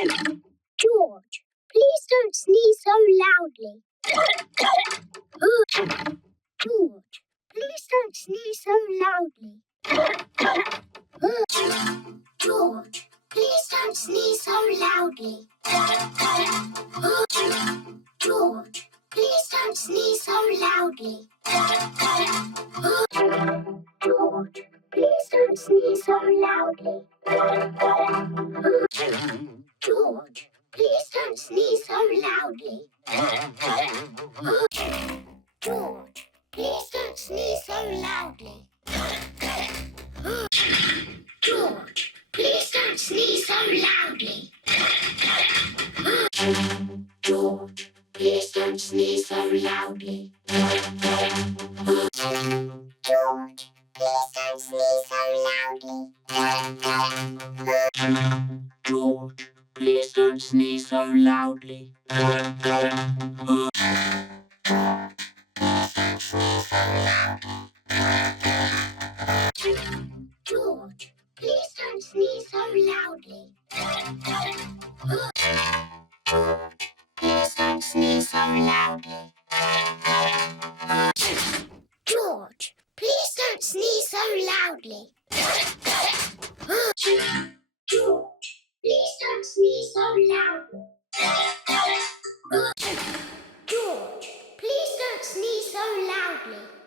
George, please don't sneeze so loudly. George, please don't sneeze so loudly. George, please don't sneeze so loudly. George, please don't sneeze so loudly. George, please don't sneeze so loudly. George, please don't sneeze so loudly. George, please don't sneeze so loudly. George, please don't sneeze so loudly. George, please don't sneeze so loudly. George, please don't sneeze so loudly. George, please don't sneeze so loudly. George, please don't sneeze so loudly. Please don't sneeze so loudly. George, please don't sneeze so loudly. George, please don't sneeze so loudly. George, please don't sneeze so loudly.